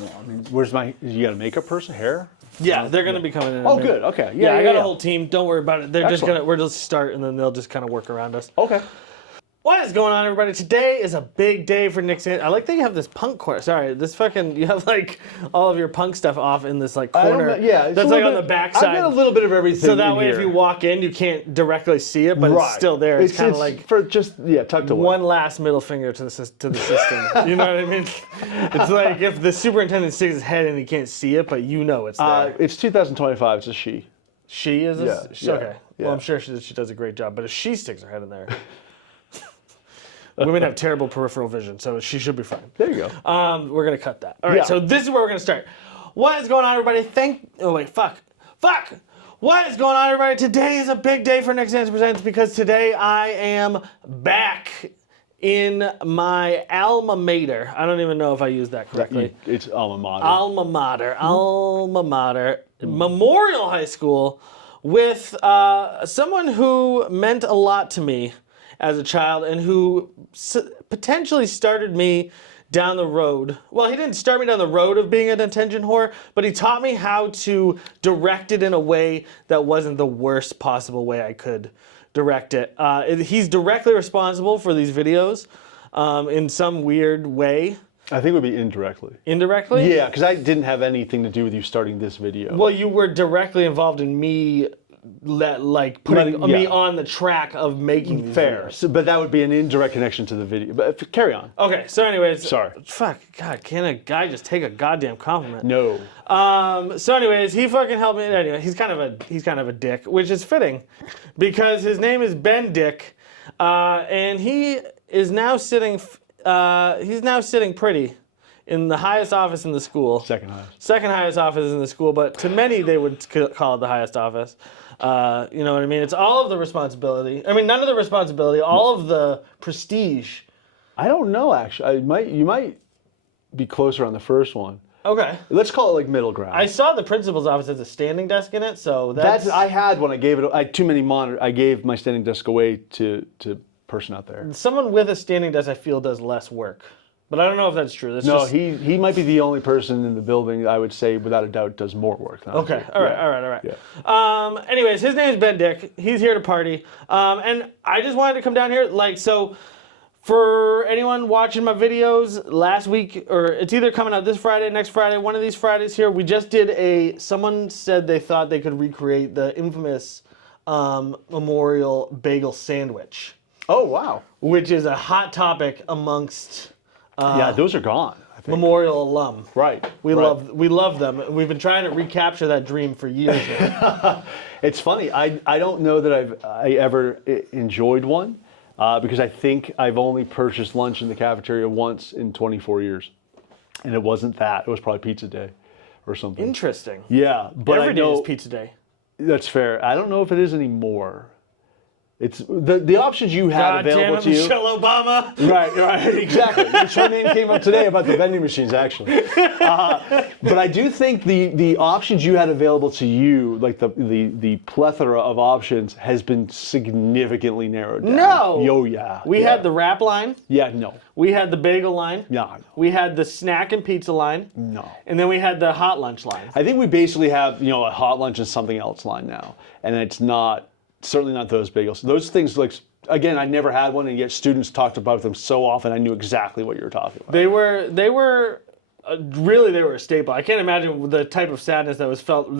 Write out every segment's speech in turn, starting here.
Well, I mean, you got a makeup person, hair? Yeah, they're going to be coming in. Oh, good. Okay. Yeah, I got a whole team. Don't worry about it. They're Excellent. we're just start, and then they'll just kind of work around us. Okay. What is going on, everybody? Today is a big day for Nick's. I like that you have this punk corner. Sorry, you have like all of your punk stuff off in this like corner. Yeah, that's like on the back side. I've got a little bit of everything. So that way, here. if you walk in, you can't directly see it, but it's still there. It's kind of like for just tucked away. One last middle finger to the system. You know what I mean? It's like if the superintendent sticks his head in, he can't see it, but you know it's there. It's 2025. It's a she. She is. Okay. Yeah. Well, I'm sure she does a great job, but if she sticks her head in there. Women have terrible peripheral vision, so she should be fine. There you go. We're going to cut that. All right, so this is where we're going to start. What is going on, everybody? Fuck. What is going on, everybody? Today is a big day for Next Answer Presents because today I am back in my alma mater. I don't even know if I used that correctly. It's alma mater. Alma mater. Memorial High School with someone who meant a lot to me as a child and who potentially started me down the road. Well, he didn't start me down the road of being an attention whore, but he taught me how to direct it in a way that wasn't the worst possible way I could direct it. He's directly responsible for these videos in some weird way. I think it would be indirectly. Indirectly? Yeah, because I didn't have anything to do with you starting this video. Well, you were directly involved in me putting me on the track of making these Fair. videos. So, but that would be an indirect connection to the video. But carry on. Okay, so anyways. Sorry. Fuck, God, can a guy just take a goddamn compliment? No. So anyways, he fucking helped me. Anyway, he's kind of a dick, which is fitting, because his name is Ben Dick, and he is now sitting. He's now sitting pretty in the highest office in the school. Second highest. Second highest office in the school, but to many they would call it the highest office. You know what I mean? It's all of the responsibility. I mean, none of the responsibility, all of the prestige. I don't know, actually. You might be closer on the first one. Okay. Let's call it like middle ground. I saw the principal's office has a standing desk in it, so that's... I had one. I had too many monitors. I gave my standing desk away to person out there. Someone with a standing desk, I feel, does less work. But I don't know if that's true. He might be the only person in the building, I would say, without a doubt, does more work. Okay, all right. Yeah. Anyways, his name is Ben Dick. He's here to party. And I just wanted to come down here, so for anyone watching my videos last week, or it's either coming out this Friday, next Friday, one of these Fridays here, we just did someone said they thought they could recreate the infamous memorial bagel sandwich. Oh, wow. Which is a hot topic amongst... yeah, those are gone, I think. Memorial alum. Right. We love them. We've been trying to recapture that dream for years now. It's funny. I don't know that I ever enjoyed one because I think I've only purchased lunch in the cafeteria once in 24 years. And it wasn't that. It was probably pizza day or something. Interesting. Yeah. But Every day is pizza day. That's fair. I don't know if it is anymore. It's the options you had available to you. Michelle Obama. Right, exactly. Her name came up today about the vending machines, actually. But I do think the options you had available to you, like the plethora of options, has been significantly narrowed down. No. Yeah. We had the wrap line. Yeah, no. We had the bagel line. No. We had the snack and pizza line. No. And then we had the hot lunch line. I think we basically have a hot lunch and something else line now, and it's not. Certainly not those bagels. Those things, again, I never had one, and yet students talked about them so often, I knew exactly what you were talking about. They were a staple. I can't imagine the type of sadness that was felt.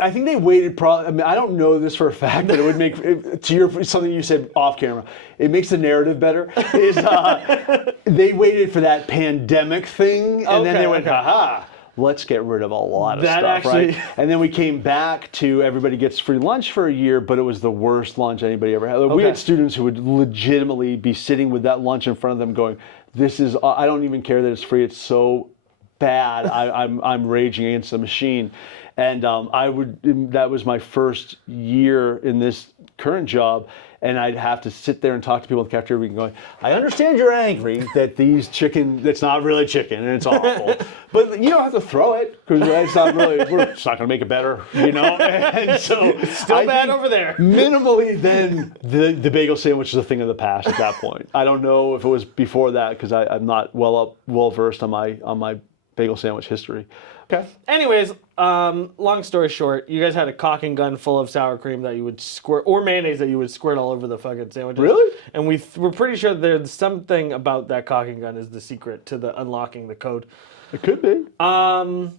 I think they waited. I mean, I don't know this for a fact, but it would make something you said off camera. It makes the narrative better. They waited for that pandemic thing, and then they went, "Haha, let's get rid of a lot of stuff." Right? And then we came back to everybody gets free lunch for a year, but it was the worst lunch anybody ever had. We had students who would legitimately be sitting with that lunch in front of them, going, "This is. I don't even care that it's free. It's so bad. I'm raging against the machine." And that was my first year in this current job, and I'd have to sit there and talk to people in the cafeteria going, I understand you're angry that these chicken, that's not really chicken and it's awful, but you don't have to throw it because it's not going to make it better, And so it's still bad over there. Minimally, then the bagel sandwich is a thing of the past at that point. I don't know if it was before that because I'm not well versed on my bagel sandwich history. Okay. Anyways, long story short, you guys had a caulk and gun full of sour cream that you would squirt, or mayonnaise that you would squirt all over the fucking sandwiches. Really? And we're pretty sure there's something about that caulk and gun is the secret to the unlocking the code. It could be. But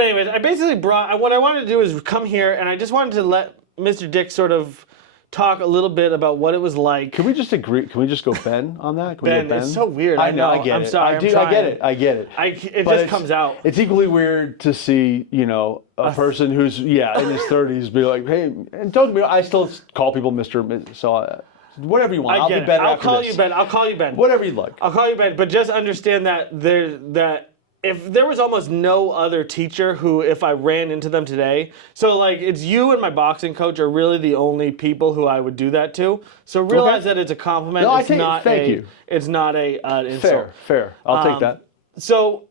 anyways, I basically what I wanted to do is come here, and I just wanted to let Mr. Dick sort of talk a little bit about what it was like. Can we just agree? Can we just go Ben on that? Can we Ben, go it's so weird. I know. I get I'm it. sorry. I get it. I get it. It But just comes out. It's equally weird to see, a person who's in his 30s be like, hey, and don't get me wrong, I still call people Mr. So whatever you want. I'll be better I'll call you Ben. Whatever you'd like. I'll call you Ben. But just understand that if there was almost no other teacher who, if I ran into them today, so like it's you and my boxing coach are really the only people who I would do that to. So realize that it's a compliment. No, it's not thank you. It's not a insult. Fair. I'll take that. So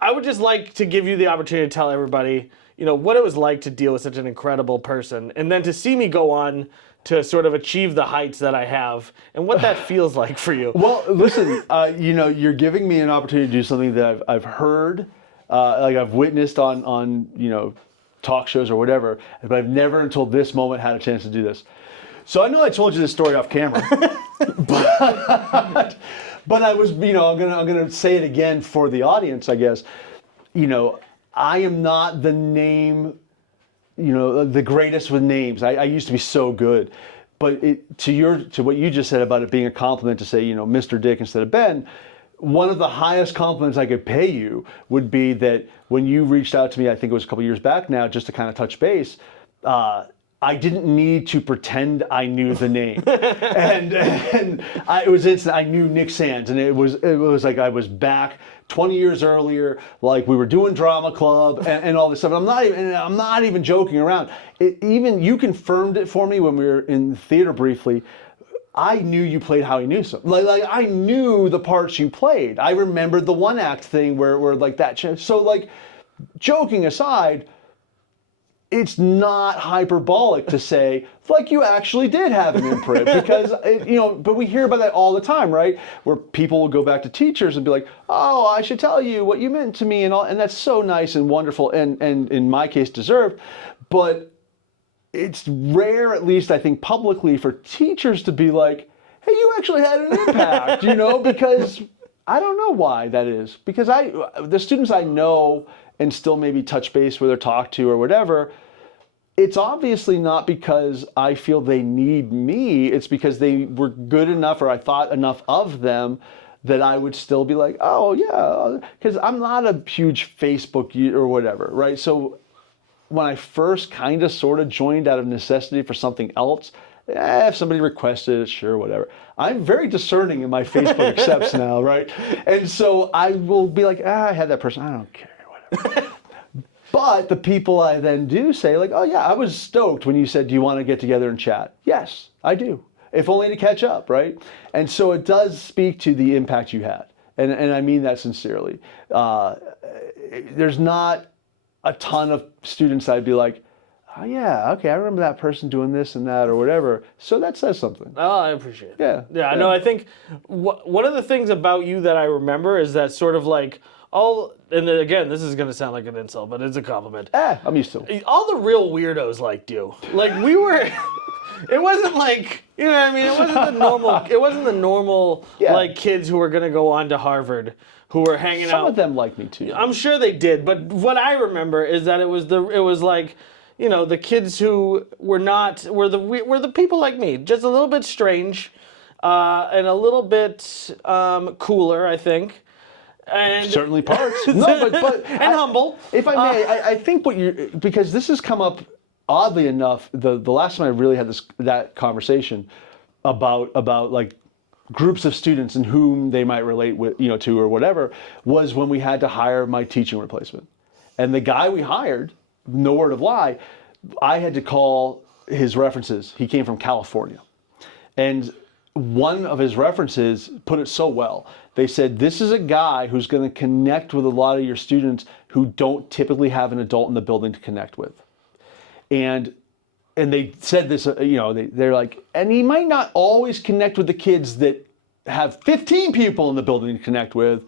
I would just like to give you the opportunity to tell everybody, what it was like to deal with such an incredible person, and then to see me go on to sort of achieve the heights that I have, and what that feels like for you. Well, listen, you're giving me an opportunity to do something that I've heard, like I've witnessed on talk shows or whatever, but I've never until this moment had a chance to do this. So I know I told you this story off camera, but I was, I'm gonna say it again for the audience, I guess. I am not the name. The greatest with names. I used to be so good, but to what you just said about it being a compliment to say, Mr. Dick instead of Ben, one of the highest compliments I could pay you would be that when you reached out to me, I think it was a couple years back now, just to kind of touch base, I didn't need to pretend I knew the name, and it was instant. I knew Nick Sands, and it was like I was back 20 years earlier, like we were doing drama club and all this stuff. I'm not even joking around. Even you confirmed it for me when we were in theater briefly. I knew you played Howie Newsom. Like I knew the parts you played. I remembered the one act thing where like that. So like, joking aside, it's not hyperbolic to say, like, you actually did have an imprint, because, but we hear about that all the time, right? Where people will go back to teachers and be like, oh, I should tell you what you meant to me, and that's so nice and wonderful, and in my case, deserved. But it's rare, at least I think publicly, for teachers to be like, hey, you actually had an impact, because I don't know why that is. Because the students I know and still maybe touch base with or talk to or whatever, it's obviously not because I feel they need me. It's because they were good enough, or I thought enough of them, that I would still be like, oh yeah, because I'm not a huge Facebook or whatever, right? So when I first kind of sort of joined out of necessity for something else, if somebody requested it, sure, whatever. I'm very discerning in my Facebook accepts now, right? And so I will be like, I had that person, I don't care. But the people I then do say, like, oh yeah, I was stoked when you said, do you want to get together and chat? Yes, I do. If only to catch up, right? And so it does speak to the impact you had. And I mean that sincerely. There's not a ton of students I'd be like, oh yeah, okay, I remember that person doing this and that or whatever. So that says something. Oh, I appreciate it. Yeah. No, I think one of the things about you that I remember is that sort of like, and again, this is going to sound like an insult, but it's a compliment. I'm used to it. All the real weirdos liked you. Like, we were, it wasn't like, you know what I mean? It wasn't the normal, like, kids who were going to go on to Harvard who were hanging out. Some of them liked me too. I'm sure they did, but what I remember is that it was like, the kids who were the people like me, just a little bit strange, and a little bit cooler, I think. And certainly parts. No, but and humble. If I may, I think because this has come up oddly enough. The last time I really had that conversation about like groups of students and whom they might relate with, to or whatever, was when we had to hire my teaching replacement. And the guy we hired, no word of lie, I had to call his references. He came from California. And one of his references put it so well. They said, this is a guy who's going to connect with a lot of your students who don't typically have an adult in the building to connect with. And they said this, they're like, and he might not always connect with the kids that have 15 people in the building to connect with,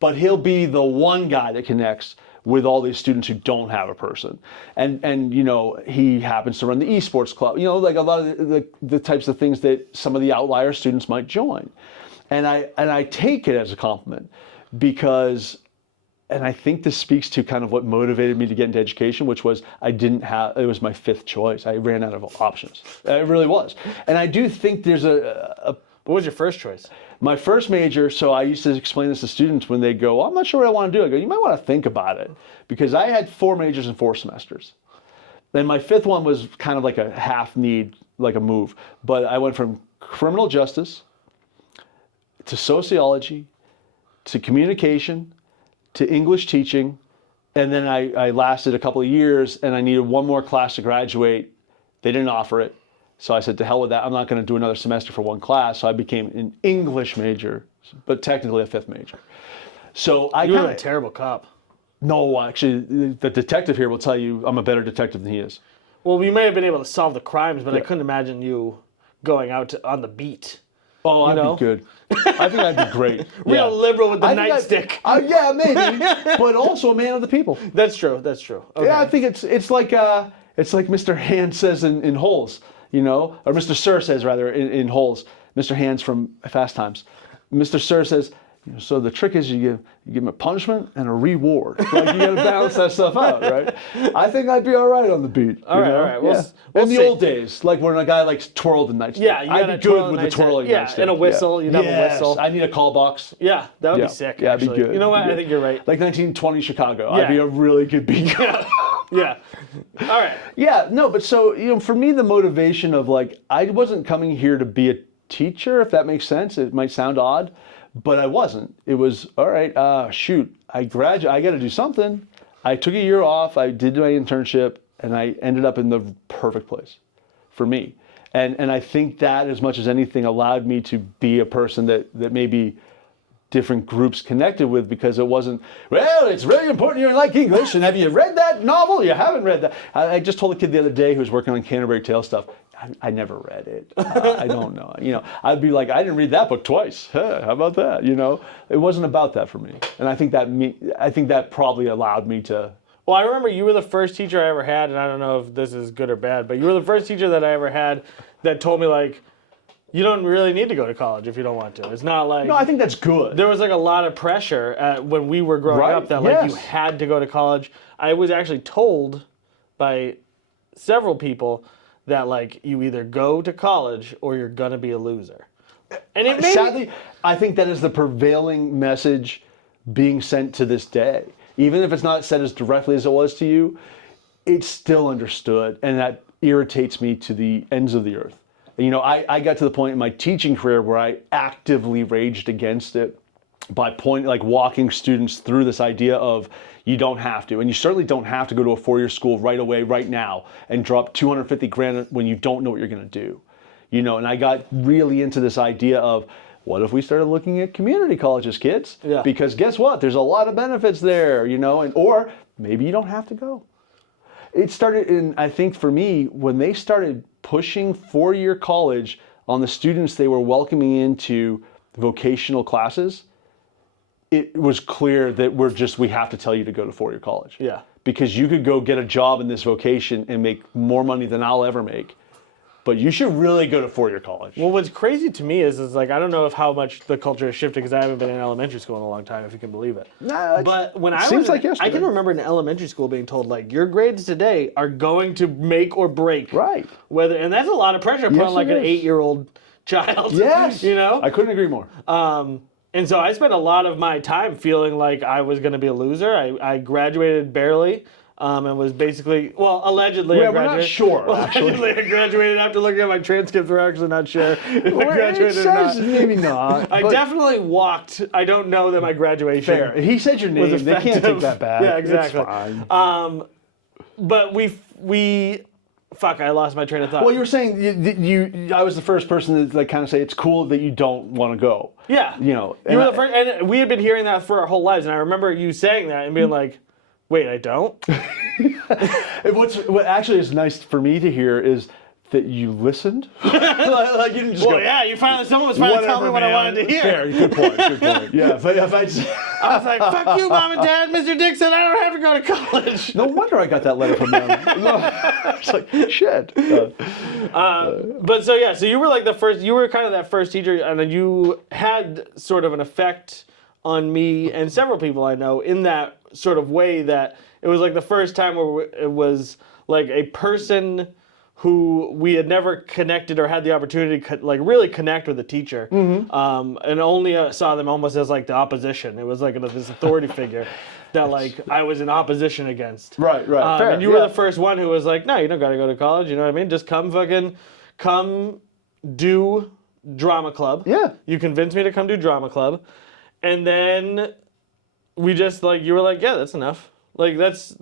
but he'll be the one guy that connects with all these students who don't have a person. And you know, he happens to run the esports club, you know, like a lot of the types of things that some of the outlier students might join. And I take it as a compliment because, and I think this speaks to kind of what motivated me to get into education, which was it was my fifth choice. I ran out of options. It really was. And I do think there's What was your first choice? my first major, so I used to explain this to students when they go, well, I'm not sure what I want to do. I go, you might want to think about it. Because I had 4 majors in 4 semesters. Then my fifth one was kind of like a half need, like a move. But I went from criminal justice to sociology to communication to English teaching. And then I lasted a couple of years and I needed one more class to graduate. They didn't offer it. So I said, to hell with that. I'm not going to do another semester for one class. So I became an English major, but technically a 5th major. So You were a terrible cop. No, actually, the detective here will tell you I'm a better detective than he is. Well, we may have been able to solve the crimes, but I couldn't imagine you going out on the beat. Oh, I'd be good. I think I'd be great. Real liberal with the nightstick. Yeah, maybe, but also a man of the people. That's true. That's true. Okay. Yeah, I think it's like Mr. Hand says in Holes, you know, or Mr. Sir says rather in Holes. Mr. Hands from Fast Times. Mr. Sir says, you know, so the trick is you give him a punishment and a reward. Like you got to balance that stuff out, right? I think I'd be all right on the beat. All right. We'll in the old days, like when a guy like twirled the nightstick. Yeah, you I'd be good with the twirling nightstick. Yeah, and a whistle. You'd have a whistle. I need a call box. Yeah, that would be sick. Yeah, actually. that'd be good. You know what? I think you're right. Like 1920 Chicago. Yeah. I'd be a really good beat guy. Yeah. All right. Yeah, no, but so, you know, for me, the motivation of like, I wasn't coming here to be a teacher, if that makes sense. It might sound odd, but I wasn't. It was, all right, shoot, I got to do something. I took a year off, I did my internship, and I ended up in the perfect place for me. And I think that, as much as anything, allowed me to be a person that maybe different groups connected with, because it wasn't, well, it's really important you like English, and have you read that novel? You haven't read that. I just told a kid the other day who was working on Canterbury Tales stuff, I never read it. I don't know. You know, I'd be like, I didn't read that book twice. Huh, how about that? You know, it wasn't about that for me. And I think that probably allowed me to. Well, I remember you were the first teacher I ever had, and I don't know if this is good or bad, but you were the first teacher that I ever had that told me, like, you don't really need to go to college if you don't want to. It's not like... No, I think that's good. There was like a lot of pressure when we were growing up that like you had to go to college. I was actually told by several people that like you either go to college or you're gonna be a loser. And it sadly, I think that is the prevailing message being sent to this day. Even if it's not said as directly as it was to you, it's still understood, and that irritates me to the ends of the earth. You know, I got to the point in my teaching career where I actively raged against it by walking students through this idea of you don't have to, and you certainly don't have to go to a 4-year school right away, right now, and drop 250 grand when you don't know what you're going to do. You know, and I got really into this idea of, what if we started looking at community colleges, kids? Yeah. Because guess what? There's a lot of benefits there, you know, or maybe you don't have to go. It started in, I think for me, when they started pushing 4-year college on the students they were welcoming into vocational classes, it was clear that we have to tell you to go to 4-year college. Yeah. Because you could go get a job in this vocation and make more money than I'll ever make. But you should really go to 4-year college. Well, what's crazy to me is like, I don't know how much the culture has shifted because I haven't been in elementary school in a long time, if you can believe it. Nah, but when I seems like yesterday. I can remember in elementary school being told, like, your grades today are going to make or break. Right. And that's a lot of pressure put on like an 8-year-old child. Yes. You know? I couldn't agree more. And so I spent a lot of my time feeling like I was going to be a loser. I graduated barely. And was basically, allegedly I graduated. We're not sure, actually. Allegedly I graduated after looking at my transcripts. We're actually not sure if I graduated or not. Maybe not. I definitely walked. I don't know that my graduation. Fair. He said your name. They can't take that back. Yeah, exactly. It's fine. But we fuck, I lost my train of thought. Well, you were saying I was the first person to like kind of say it's cool that you don't want to go. Yeah. You know. You were the first, and we had been hearing that for our whole lives, and I remember you saying that and being like, wait, I don't? What actually is nice for me to hear is that you listened. Like you didn't just go, yeah, someone was finally telling me what I wanted to hear. Fair, good point. Yeah, if I just, I was like, fuck you, Mom and Dad, Mr. Dixon, I don't have to go to college. no wonder I got that letter from them. It's like, shit. But so you were like you were kind of that first teacher, and then you had sort of an effect on me and several people I know in that sort of way that it was like the first time where it was like a person who we had never connected or had the opportunity to like really connect with a teacher, and only saw them almost as like the opposition. It was like this authority figure that like I was in opposition against. Right. Fair, and you were the first one who was like, no, you don't got to go to college. You know what I mean? Just come do drama club. Yeah. You convinced me to come do drama club, and then we just like you were like, yeah, that's enough. Like that's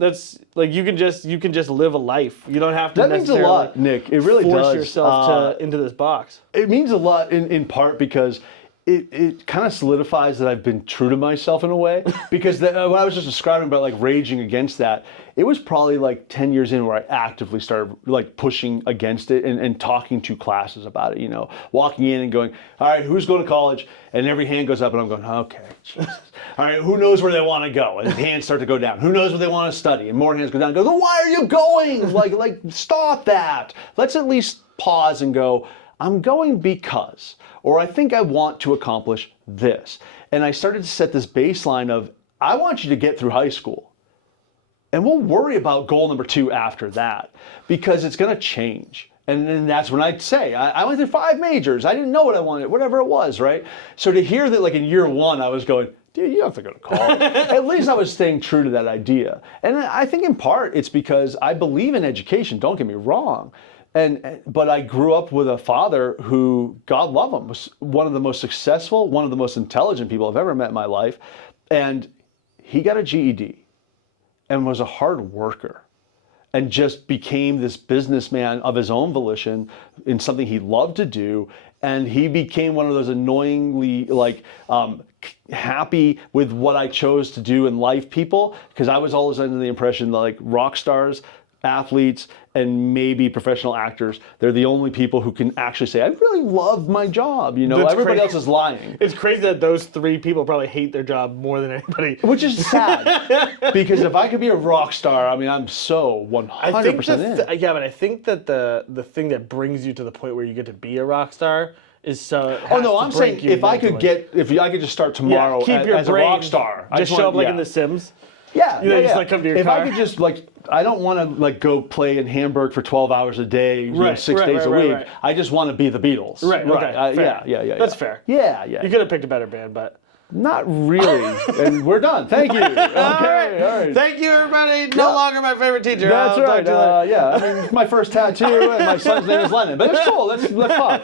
like you can just live a life. You don't have to That means a necessarily lot, Nick. It really force does. yourself into this box. It means a lot in part because it kind of solidifies that I've been true to myself in a way. Because when I was just describing about like raging against that, it was probably like 10 years in where I actively started like pushing against it and talking to classes about it, you know, walking in and going, all right, who's going to college? And every hand goes up and I'm going, okay, Jesus. All right, who knows where they want to go? And hands start to go down. Who knows what they want to study? And more hands go down and go, then why are you going? Like stop that. Let's at least pause and go, I'm going because, or I think I want to accomplish this. And I started to set this baseline of, I want you to get through high school. And we'll worry about goal number 2 after that, because it's going to change. And then that's when I'd say, I went through 5 majors. I didn't know what I wanted, whatever it was, right? So to hear that like in year 1, I was going, dude, you don't have to go to college. At least I was staying true to that idea. And I think in part it's because I believe in education, don't get me wrong. But I grew up with a father who, God love him, was one of the most successful, one of the most intelligent people I've ever met in my life. And he got a GED and was a hard worker and just became this businessman of his own volition in something he loved to do. And he became one of those annoyingly like happy with what I chose to do in life people, because I was always under the impression that like rock stars, athletes, and maybe professional actors, they're the only people who can actually say, I really love my job. You know, That's everybody crazy. else is lying. It's crazy that those 3 people probably hate their job more than anybody. Which is sad, because if I could be a rock star, I mean, I'm so 100% in. Yeah, but I think that the thing that brings you to the point where you get to be a rock star is so. Oh no, I'm saying if I could just start tomorrow keep your as a brain, rock star, just show up like in The Sims. Yeah, You know, just like come to your if car. I could just like, I don't want to like go play in Hamburg for 12 hours a day, you know, 6 days a week. Right. I just want to be the Beatles. Right. Okay. Fair. Yeah. That's fair. Yeah. You could have picked a better band, but. Not really. And we're done. Thank you. Okay. All right. Thank you, everybody. No longer my favorite teacher. That's I'll right. talk to you later. Yeah. I mean, it's my first tattoo, and my son's name is Lennon. But it's cool. Let's talk.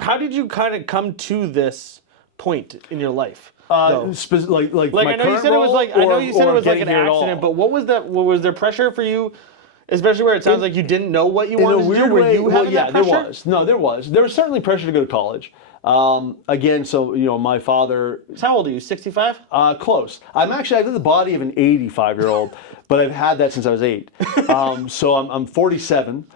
How did you kind of come to this point in your life? Like my I know you current said it was role, like I know you said it was like getting an here at all? accident, but what was that? Was there pressure for you, especially where it sounds like you didn't know what you wanted to do? Were you having that pressure? There was. No, there was. There was certainly pressure to go to college. Again, so you know, my father. So how old are you? 65? Close. I have the body of an 85-year-old, but I've had that since I was 8. So I'm 47.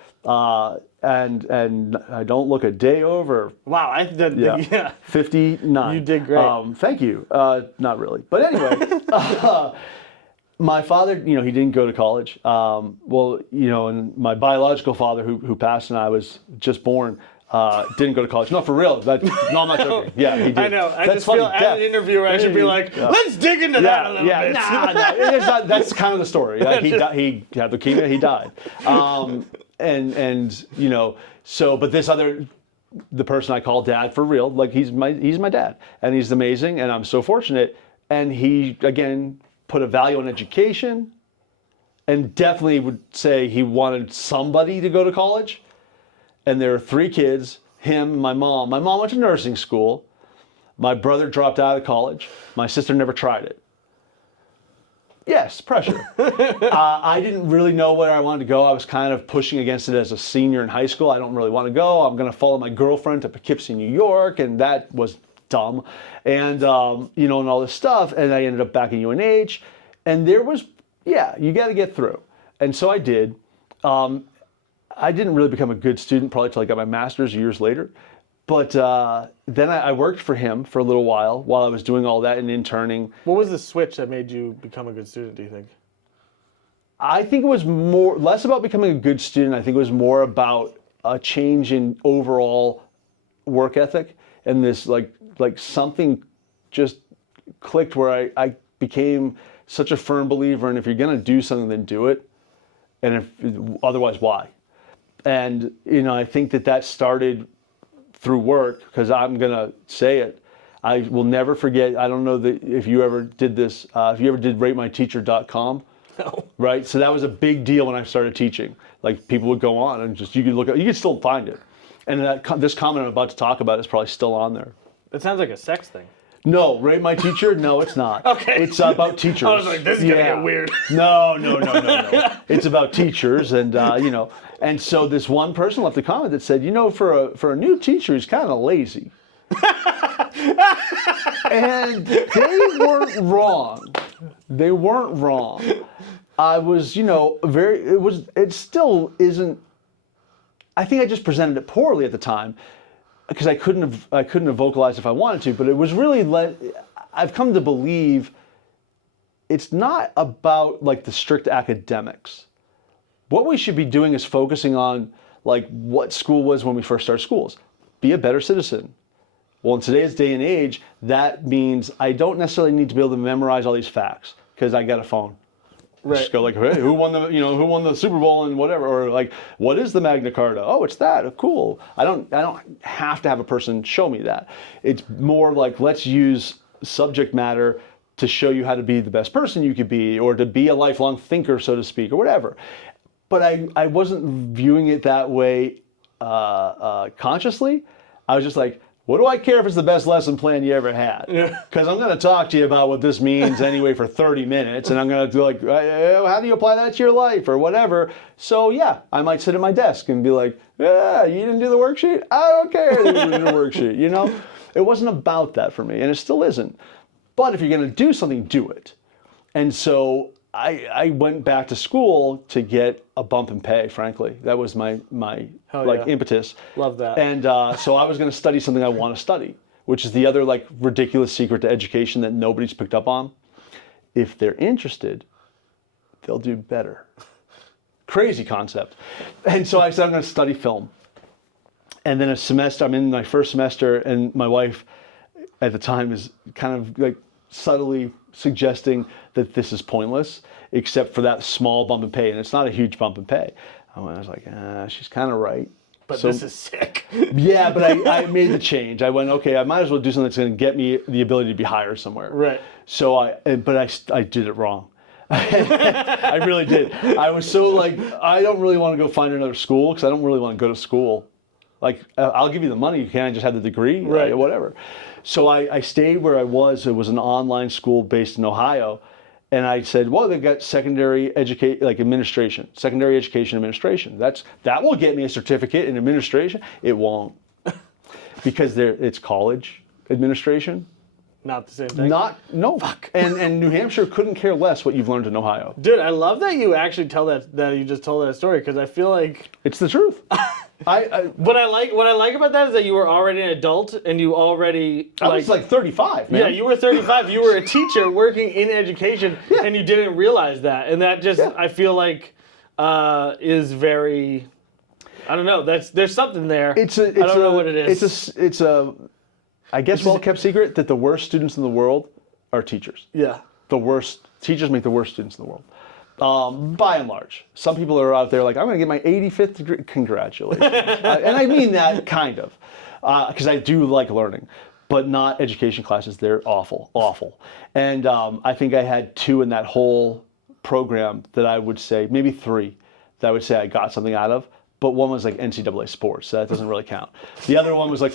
And I don't look a day over. Wow, yeah. 59. You did great. Thank you. Not really, but anyway, my father, you know, he didn't go to college. Well, you know, and my biological father, who passed, and I was just born. Didn't go to college. No, for real. No, I'm not joking. Yeah, he did. I know. I That's just feel funny. as an interviewer, I should be like, let's dig into that a little bit. It's not, that's kind of the story. He had leukemia. He died. And you know, but this the person I call dad for real, like he's my dad, and he's amazing, and I'm so fortunate. And he again put a value on education, and definitely would say he wanted somebody to go to college. And there are 3 kids, him, my mom. My mom went to nursing school. My brother dropped out of college. My sister never tried it. Yes, pressure. I didn't really know where I wanted to go. I was kind of pushing against it as a senior in high school. I don't really want to go. I'm going to follow my girlfriend to Poughkeepsie, New York, and that was dumb. And, you know, and all this stuff. And I ended up back in UNH. And there was, Yeah, you got to get through. And so I did. I didn't really become a good student probably till I got my master's years later. But then I worked for him for a little while I was doing all that and interning. What was the switch that made you become a good student, do you think? I think it was less about becoming a good student. I think it was more about a change in overall work ethic, and this like something just clicked where I became such a firm believer in if you're going to do something, then do it, and if otherwise, why? And I think that started through work, because I'm going to say it. I will never forget. I don't know if you ever did this. If you ever did ratemyteacher.com. No. Right? So that was a big deal when I started teaching. Like, people would go on and just, you could still find it. And this comment I'm about to talk about is probably still on there. It sounds like a sex thing. No, Rate My Teacher? No, it's not. Okay. It's about teachers. I was like, this is going to get weird. No. It's about teachers, and and so this one person left a comment that said, for a new teacher, he's kind of lazy. And they weren't wrong. They weren't wrong. I was, it still isn't. I think I just presented it poorly at the time, because I couldn't have vocalized if I wanted to, but it was really I've come to believe it's not about like the strict academics. What we should be doing is focusing on like what school was when we first started schools. Be a better citizen. Well, in today's day and age, that means I don't necessarily need to be able to memorize all these facts, because I got a phone. Right. Just go like, hey, who won the Super Bowl and whatever, or like, what is the Magna Carta? Oh, it's that. Oh, cool. I don't have to have a person show me that. It's more like, let's use subject matter to show you how to be the best person you could be, or to be a lifelong thinker, so to speak, or whatever. But I wasn't viewing it that way consciously. I was just like, what do I care if it's the best lesson plan you ever had? Because I'm going to talk to you about what this means anyway for 30 minutes, and I'm going to do like, how do you apply that to your life or whatever? So yeah, I might sit at my desk and be like, yeah, you didn't do the worksheet? I don't care that you didn't do the worksheet, It wasn't about that for me, and it still isn't. But if you're going to do something, do it. And so I went back to school to get a bump in pay, frankly. That was my impetus. Love that. And so I was going to study something I want to study, which is the other like ridiculous secret to education that nobody's picked up on. If they're interested, they'll do better. Crazy concept. And so I said, I'm going to study film. And then I'm in my first semester, and my wife at the time is kind of like subtly suggesting that this is pointless, except for that small bump in pay, and it's not a huge bump in pay. I was like, she's kind of right. But this is sick. Yeah, but I made the change. I went, okay, I might as well do something that's going to get me the ability to be hired somewhere. Right. So I did it wrong. I really did. I was so like, I don't really want to go find another school, because I don't really want to go to school. Like, I'll give you the money, you can't just have the degree, right? Whatever. So I stayed where I was. It was an online school based in Ohio. And I said, well, they've got secondary education administration. That will get me a certificate in administration. It won't, because it's college administration. Not the same thing. No. Fuck. And New Hampshire couldn't care less what you've learned in Ohio. Dude, I love that you actually that you just told that story, because I feel like it's the truth. What I like about that is that you were already an adult, and you already I was like 35, man. Yeah, you were 35. You were a teacher working in education, and you didn't realize that. And that just I feel like is very, I don't know. There's something there. I don't know what it is. It's a I guess well-kept secret that the worst students in the world are teachers. Yeah. The worst teachers make the worst students in the world. By and large. Some people are out there like, I'm going to get my 85th degree. Congratulations. And I mean that kind of, because I do like learning, but not education classes. They're awful. And I think I had 2 in that whole program that I would say, maybe 3, that I would say I got something out of. But one was like NCAA sports, so that doesn't really count. The other one was like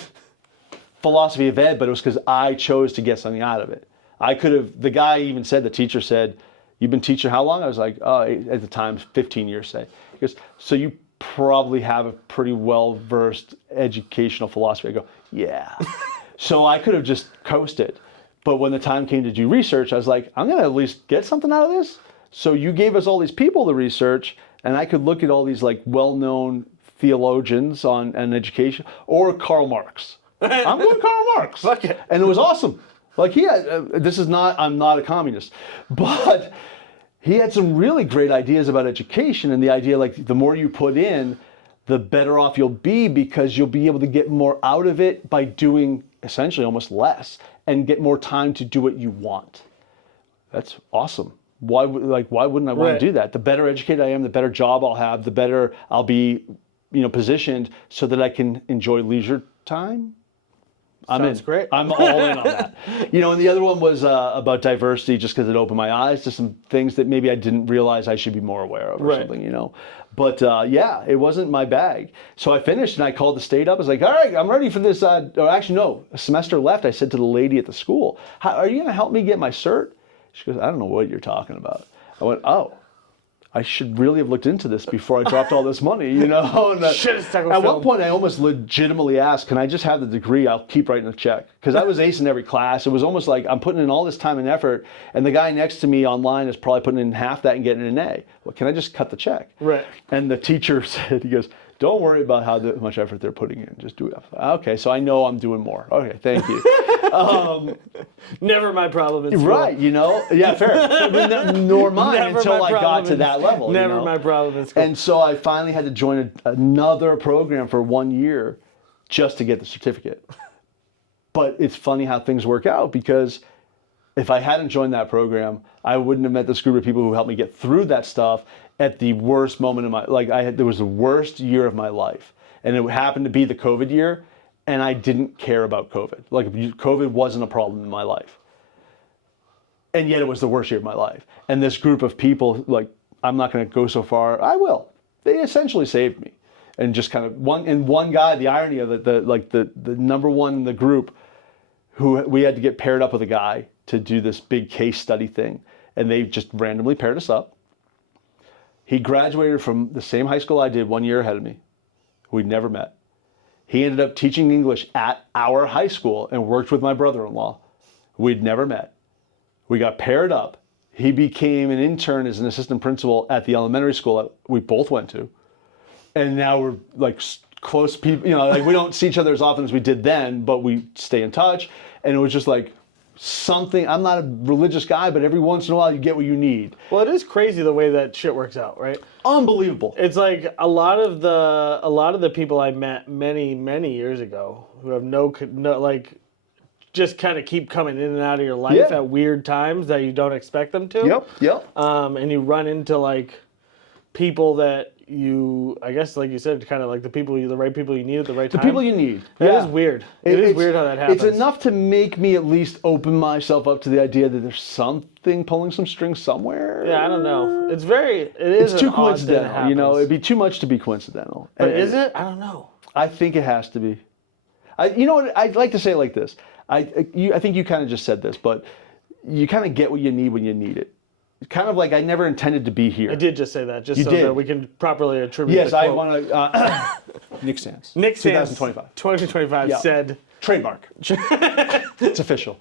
philosophy of ed, but it was because I chose to get something out of it. The guy even said, the teacher said, you've been teaching how long? I was like, at the time, 15 years, say. He goes, so you probably have a pretty well-versed educational philosophy. I go, yeah. So I could have just coasted. But when the time came to do research, I was like, I'm going to at least get something out of this. So you gave us all these people to research, and I could look at all these like well-known theologians on education, or Karl Marx. I'm going Karl Marx. Fuck it. And it was awesome. Like he had, I'm not a communist, but he had some really great ideas about education, and the idea like the more you put in, the better off you'll be, because you'll be able to get more out of it by doing essentially almost less and get more time to do what you want. That's awesome. Why wouldn't I want to do that? The better educated I am, the better job I'll have, the better I'll be, positioned so that I can enjoy leisure time. Sounds great. I'm all in on that. And the other one was about diversity, just because it opened my eyes to some things that maybe I didn't realize I should be more aware of, or something, But yeah, it wasn't my bag. So I finished and I called the state up. I was like, all right, I'm ready for this. Or actually, no, a semester left. I said to the lady at the school, are you going to help me get my cert? She goes, I don't know what you're talking about. I went, oh, I should really have looked into this before I dropped all this money, And, Should have stuck with at film. one point, I almost legitimately asked, can I just have the degree? I'll keep writing a check. Because I was acing every class. It was almost like I'm putting in all this time and effort, and the guy next to me online is probably putting in half that and getting an A. Well, can I just cut the check? Right. And the teacher said, he goes, don't worry about how much effort they're putting in. Just do it. Okay, so I know I'm doing more. Okay, thank you. Never my problem in school. Right, Yeah, fair. Nor mine Never until my I got problem to that level. Never my problem in school. And so I finally had to join another program for 1 year just to get the certificate. But it's funny how things work out, because if I hadn't joined that program, I wouldn't have met this group of people who helped me get through that stuff at the worst moment of my there was the worst year of my life, and it happened to be the COVID year, and I didn't care about COVID. Like, COVID wasn't a problem in my life, and yet it was the worst year of my life. And this group of people, like, I'm not going to go so far. I will. They essentially saved me, and just kind of one guy. The irony of it, the number one in the group, who we had to get paired up with a guy to do this big case study thing, and they just randomly paired us up. He graduated from the same high school I did 1 year ahead of me. We'd never met. He ended up teaching English at our high school and worked with my brother-in-law. We'd never met. We got paired up. He became an intern as an assistant principal at the elementary school that we both went to. And now we're like close people, we don't see each other as often as we did then, but we stay in touch. And it was just like something. I'm not a religious guy, but every once in a while you get what you need. Well, it is crazy the way that shit works out, right? Unbelievable. It's like a lot of the people I met many years ago who have no just kind of keep coming in and out of your life at weird times that you don't expect them to. Yep. And you run into like people that you, I guess, like you said, kind of like the right people you need at the right time. The people you need. It is weird. It is weird how that happens. It's enough to make me at least open myself up to the idea that there's something pulling some strings somewhere. Yeah, I don't know. It's too coincidental. It'd be too much to be coincidental. But is it? I don't know. I think it has to be. You know what? I'd like to say it like this. I think you kind of just said this, but you kind of get what you need when you need it. Kind of like I never intended to be here. I did just say that, just you so did. that we can properly attribute. Yes, the quote. I want to. Nick Sands. 2025. 2025 said. Trademark. It's official.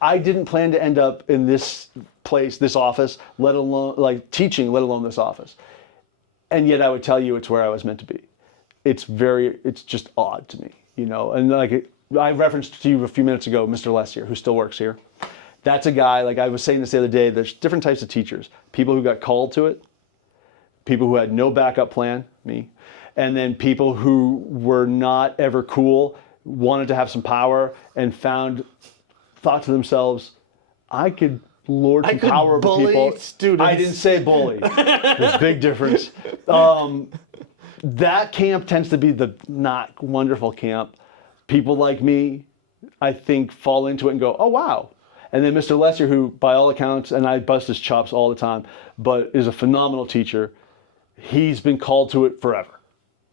I didn't plan to end up in this place, this office, let alone teaching, let alone this office. And yet I would tell you it's where I was meant to be. It's just odd to me, And I referenced to you a few minutes ago, Mr. Lessier, who still works here. That's a guy, like I was saying this the other day, there's different types of teachers. People who got called to it, people who had no backup plan, me, and then people who were not ever cool, wanted to have some power, and thought to themselves, I could lord some power over people. Students. I didn't say bully. There's a big difference. That camp tends to be the not wonderful camp. People like me, I think, fall into it and go, oh, wow. And then Mr. Lessier, who, by all accounts, and I bust his chops all the time, but is a phenomenal teacher. He's been called to it forever.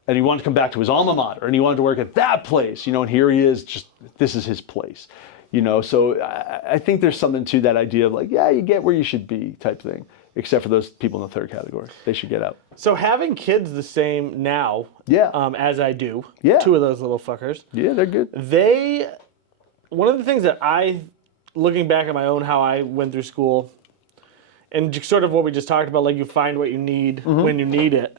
And he wanted to come back to his alma mater, and he wanted to work at that place, and here he is, this is his place. So I think there's something to that idea of you get where you should be type thing, except for those people in the third category. They should get out. So having kids the same now, as I do, two of those little fuckers. Yeah, they're good. One of the things that looking back at my own, how I went through school, and sort of what we just talked about, like you find what you need when you need it.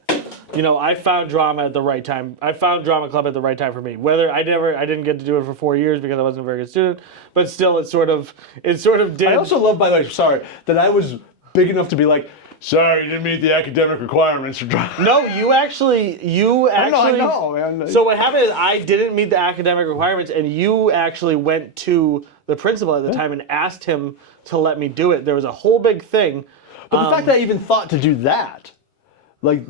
I found drama at the right time. I found drama club at the right time for me. Whether I didn't get to do it for 4 years because I wasn't a very good student, but still, it sort of did. I also love, by the way, sorry, that I was big enough to be like, sorry, you didn't meet the academic requirements for drama. No, you actually. I know, man. So what happened is I didn't meet the academic requirements, and you actually went to the principal at the time and asked him to let me do it. There was a whole big thing. But the fact that I even thought to do that, like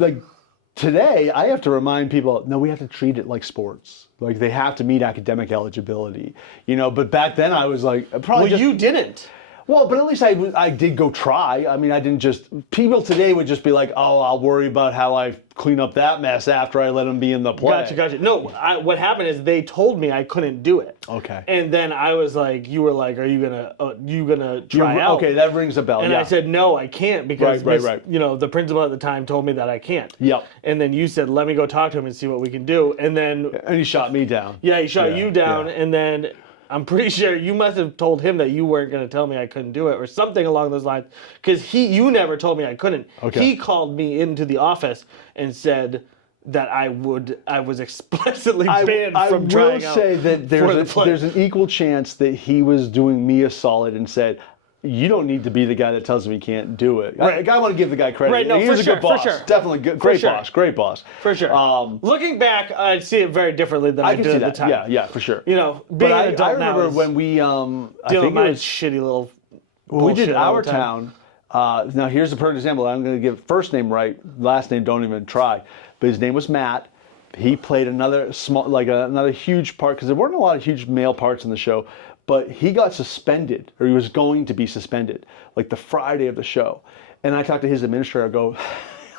today, I have to remind people, no, we have to treat it like sports. Like they have to meet academic eligibility, But back then, I was like, probably. Well, you didn't. Well, but at least I did go try. I mean, I didn't just. People today would just be like, oh, I'll worry about how I clean up that mess after I let them be in the play. Gotcha. No, what happened is they told me I couldn't do it. Okay. And then I was like, you were like, are you gonna try out? Okay, that rings a bell. And I said, no, I can't because Right. the principal at the time told me that I can't. Yep. And then you said, let me go talk to him and see what we can do. And then he shot me down. Yeah, he shot you down, yeah. and then I'm pretty sure you must have told him that you weren't going to tell me I couldn't do it or something along those lines, because you never told me I couldn't. Okay. He called me into the office and said that I was explicitly banned from trying out. I will say that there's an equal chance that he was doing me a solid and said, you don't need to be the guy that tells him he can't do it. Right. I want to give the guy credit. Right, no, he was a good boss. for sure. Definitely good. Great boss. For sure. Looking back, I'd see it very differently than I can did see at the that. time. Yeah, for sure. Being an adult I remember now when we, I dealing think with my it was, shitty little when we did bullshit all Our the time. Town. Now here's a perfect example. I'm going to give first name right, last name don't even try. But his name was Matt. He played another huge part, because there weren't a lot of huge male parts in the show. But he got suspended, or he was going to be suspended, like the Friday of the show. And I talked to his administrator. I go,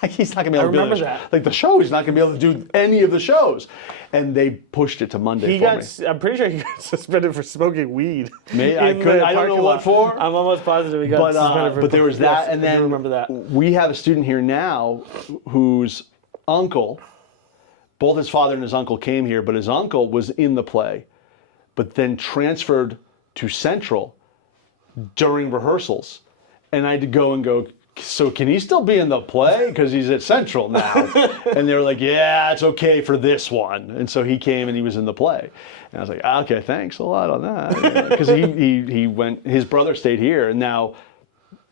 he's not going to be able to do remember this. that. Like the show, he's not going to be able to do any of the shows. And they pushed it to Monday for me. I'm pretty sure he got suspended for smoking weed. I don't know what for. I'm almost positive he got suspended for. But there was that, and I then do remember that. We have a student here now whose uncle, both his father and his uncle came here, but his uncle was in the play, but then transferred to Central during rehearsals. And I had to go, so can he still be in the play? Because he's at Central now. And they were like, yeah, it's okay for this one. And so he came and he was in the play. And I was like, okay, thanks a lot on that. Because he went, his brother stayed here, and now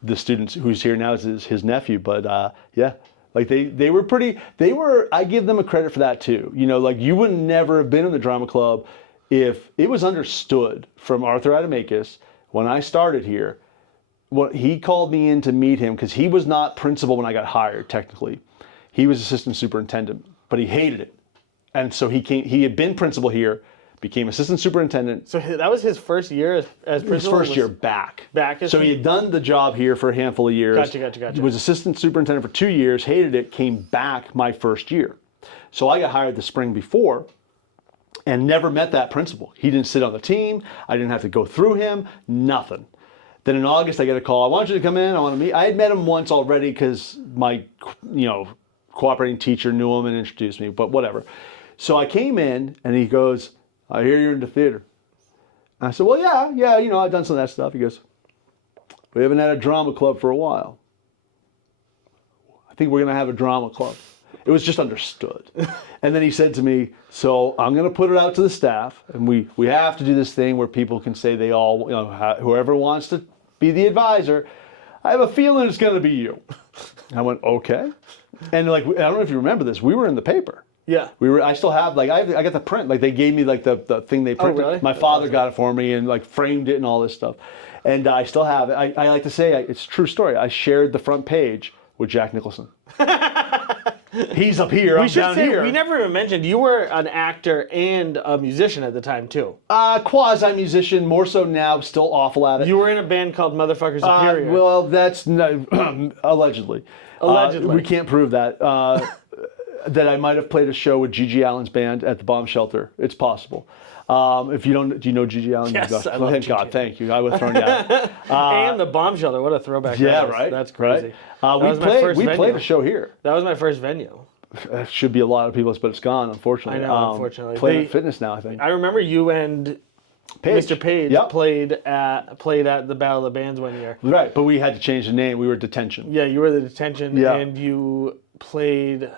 the student who's here now is his nephew. But yeah. Like I give them a credit for that too. Like you would never have been in the drama club if it was understood from Arthur Adamakis when I started here. He called me in to meet him because he was not principal when I got hired, technically. He was assistant superintendent, but he hated it. And so he had been principal here, became assistant superintendent. So that was his first year as principal? His first year back. So he had done the job here for a handful of years. Gotcha. He was assistant superintendent for 2 years, hated it, came back my first year. So I got hired the spring before and never met that principal. He didn't sit on the team. I didn't have to go through him, nothing. Then in August, I get a call. I want you to come in. I want to meet. I had met him once already because my, cooperating teacher knew him and introduced me, but whatever. So I came in and he goes, I hear you're into theater. And I said, well, yeah, I've done some of that stuff. He goes, we haven't had a drama club for a while. I think we're going to have a drama club. It was just understood. And then he said to me, so I'm going to put it out to the staff, and we have to do this thing where people can say they all, whoever wants to be the advisor, I have a feeling it's going to be you. And I went, okay. And I don't know if you remember this, we were in the paper. Yeah. I still have, I got the print. They gave me the thing they printed. Oh, really? My father got it for me and framed it and all this stuff. And I still have it. I like to say, it's a true story. I shared the front page with Jack Nicholson. He's up here, I'm down here. We never even mentioned you were an actor and a musician at the time too. Quasi-musician, more so now, still awful at it. You were in a band called Motherfucker Superior. Well, that's allegedly. Allegedly. We can't prove that. That I might have played a show with Gigi Allen's band at the bomb shelter. It's possible. If you don't, do you know Gigi Allen? Yes, I love thank Gigi. God, thank you. I would have thrown you out. And the bomb shelter, what a throwback. Yeah, that is. right. That's crazy. Right. We played a show here. That was my first venue. It should be a lot of people's, but it's gone, unfortunately. I know, unfortunately. Planet Fitness now, I think. I remember you and Mr. Page Yep. played at the Battle of the Bands one year. Right, but we had to change the name. We were Detention. Yeah, you were the Detention, Yeah. and you played.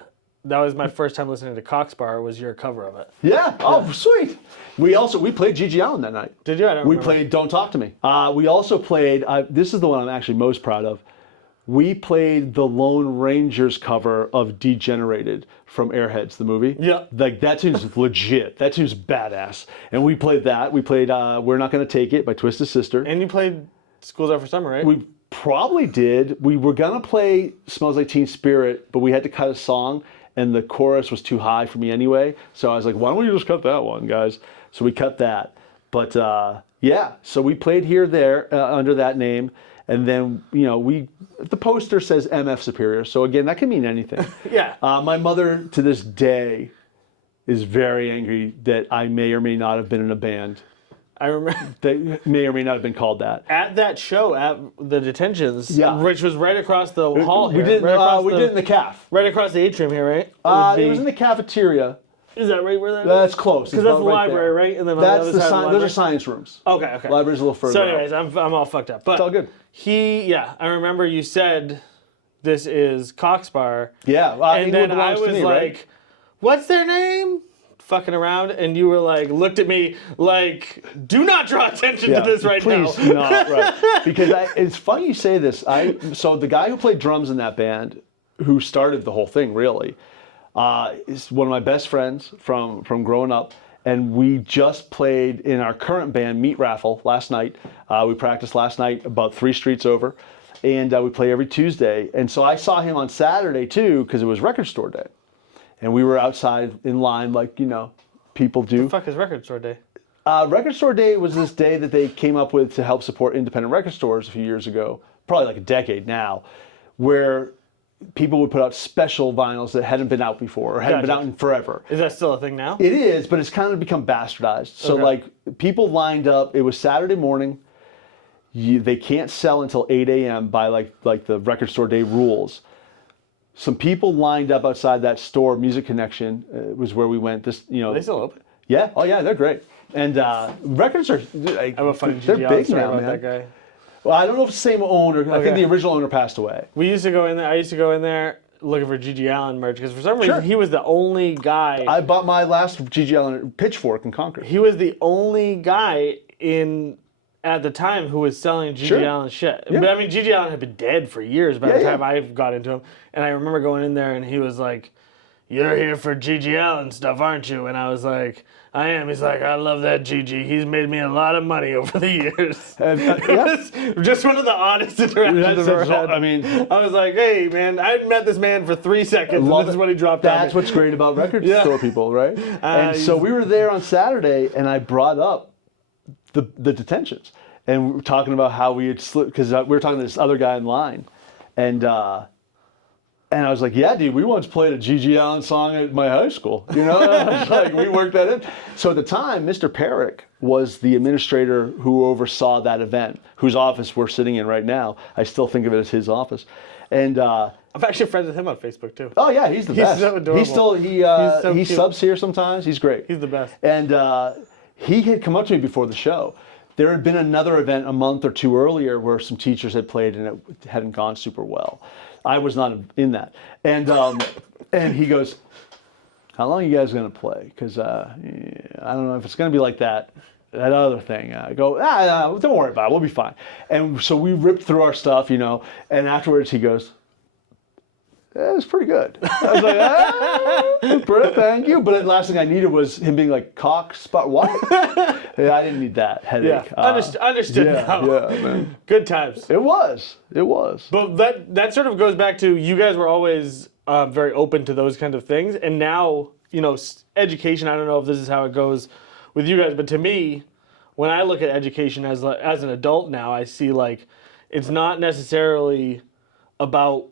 That was my first time listening to Cox Bar. Was your cover of it? Yeah. Oh, sweet. We played Gigi Allen that night. Did you? I don't We remember. played Don't Talk to Me. We also played. This is the one I'm actually most proud of. We played the Lone Rangers cover of Degenerated from Airheads, the movie. Yeah. Like, that tune's legit. That tune's badass. And we played that. We played We're Not Gonna Take It by Twisted Sister. And you played School's Out for Summer, right? We probably did. We were gonna play Smells Like Teen Spirit, but we had to cut a song, and the chorus was too high for me anyway. So I was like, why don't we just cut that one, guys? So we cut that. But yeah, so we played here, there, under that name. And then, the poster says MF Superior. So again, that can mean anything. Yeah. My mother, to this day, is very angry that I may or may not have been in a band I remember that may or may not have been called that. at that show at the Detentions, Yeah. which was right across the hall here. We did, right across we did it in the caf. right across the atrium here, right? It was in the cafeteria. Is that right where that is? That's close. Because that's the library, right? And then on the That's other the side of the those library? are science rooms. Okay, okay. Library's a little further. So out. anyways, I'm all fucked up. But It's all good. I remember you said this is Cox Bar. Yeah, And England then I belongs to was me, like, right? what's their name? Fucking around, and you were like, looked at me like, do not draw attention to this right please, now. not right. Because it's funny you say this. So the guy who played drums in that band, who started the whole thing, really, is one of my best friends from growing up. And we just played in our current band, Meat Raffle, last night. We practiced last night about 3 streets over. And we play every Tuesday. And so I saw him on Saturday, too, because it was record store day. And we were outside in line like, people do. Fuck is Record Store Day? Record Store Day was this day that they came up with to help support independent record stores a few years ago, probably like a decade now, where people would put out special vinyls that hadn't been out before or hadn't been Gotcha. out in forever. Is that still a thing now? It is, but it's kind of become bastardized. So Okay. like people lined up, it was Saturday morning. They can't sell until 8 a.m. by like the Record Store Day rules. Some people lined up outside that store, Music Connection was where we went. Are they still open? Yeah, oh yeah, they're great. And records are, I have a funny they're GG big story now, about man. that guy. Well, I don't know if it's the same owner. I think Okay. the original owner passed away. We used to go in there. I used to go in there looking for Gigi Allen merch because for some reason Sure. he was the only guy. I bought my last Gigi Allen Pitchfork in Concord. He was the only guy at the time who was selling Gigi Sure. Allen shit. Yeah. But I mean, Gigi Allen had been dead for years by the Yeah, time yeah. I got into him. And I remember going in there and he was like, "You're here for Gigi Allen stuff, aren't you?" And I was like, "I am." He's like, "I love that Gigi. He's made me a lot of money over the years." Yeah. Just one of the oddest interactions I've ever had. I mean, I was like, "Hey, man, I hadn't met this man for 3 seconds, and love this is it. what he dropped on That's me." what's great about record Yeah. store people, right? And so we were there on Saturday, and I brought up the detentions, and we were talking about how we had slipped because we were talking to this other guy in line, and I was like, "Yeah, dude, we once played a Gigi Allen song at my high school." I was like, we worked that in. So at the time, Mr. Perrick was the administrator who oversaw that event, whose office we're sitting in right now. I still think of it as his office, and. I'm actually friends with him on Facebook too. Oh yeah, he's the best. so adorable. He's still He's so he cute. subs here sometimes. He's great. He's the best. And he had come up to me before the show. There had been another event a month or two earlier where some teachers had played and it hadn't gone super well. I was not in that. And and he goes, "How long are you guys going to play? Because I don't know if it's going to be like that other thing." I go, "Don't worry about it. We'll be fine." And so we ripped through our stuff, and afterwards he goes, "It was pretty good." I was like, Britt, thank you. But the last thing I needed was him being like, "Cock spot what?" Yeah, I didn't need that headache. Yeah, understood yeah, now. yeah, man. Good times. It was. But that sort of goes back to you guys were always very open to those kind of things, and now education. I don't know if this is how it goes with you guys, but to me, when I look at education as an adult now, I see like it's not necessarily about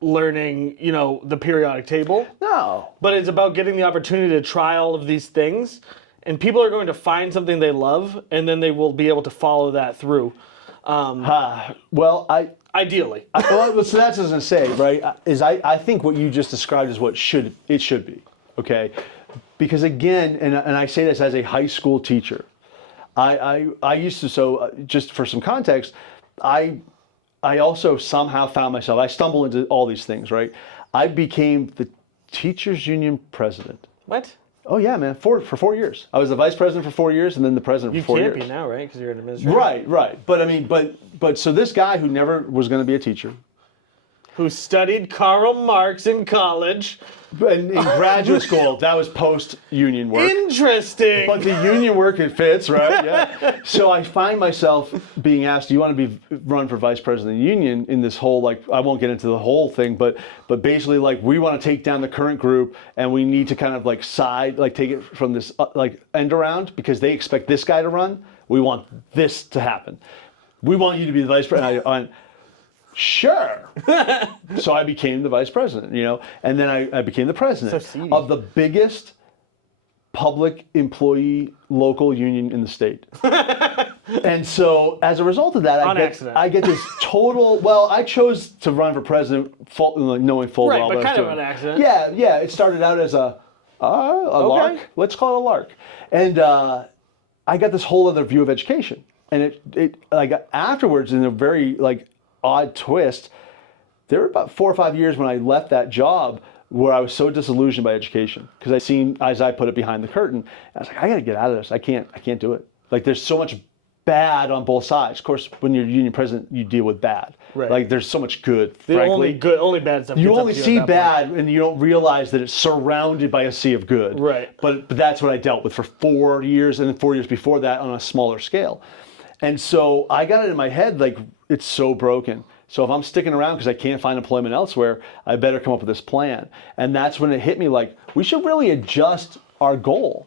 learning, the periodic table. No. But it's about getting the opportunity to try all of these things. And people are going to find something they love, and then they will be able to follow that through. Well, Ideally. well, so that's what I was gonna say, right? I think what you just described is what it should be, okay? Because again, and I say this as a high school teacher, I used to, so just for some context, I also somehow found myself, I stumbled into all these things, right? I became the teachers union president. What? Oh yeah, man, for 4 years. I was the vice president for 4 years and then the president for 4 years. You can't be now, right? Because you're an administrator. Right. But I mean, but so this guy who never was going to be a teacher, who studied Karl Marx in college. in graduate school, that was post-union work. Interesting. But the union work, it fits, right? Yeah. So I find myself being asked, do you want to be run for vice president of the union in this whole, like, I won't get into the whole thing, but basically, like, we want to take down the current group and we need to kind of, like, take it from this, like, end around because they expect this guy to run. We want this to happen. We want you to be the vice president. I went, sure. So I became the vice president, and then I became the president of the biggest public employee local union in the state. And so as a result of that, I get this total, well, I chose to run for president knowing full well. Right, but kind of an accident. Yeah. It started out as a lark. Let's call it a lark. And I got this whole other view of education. And it like afterwards, in a very like odd twist, there were about 4 or 5 years when I left that job where I was so disillusioned by education because I seen, as I put it, behind the curtain. I was like, I got to get out of this. I can't do it. Like, there's so much bad on both sides. Of course, when you're union president, you deal with bad. Right. Like, there's so much good. The frankly, only bad stuff. You only see bad, and you don't realize that it's surrounded by a sea of good. Right. But that's what I dealt with for 4 years, and then 4 years before that on a smaller scale. And so I got it in my head, like, it's so broken. So if I'm sticking around because I can't find employment elsewhere, I better come up with this plan. And that's when it hit me, like, we should really adjust our goal.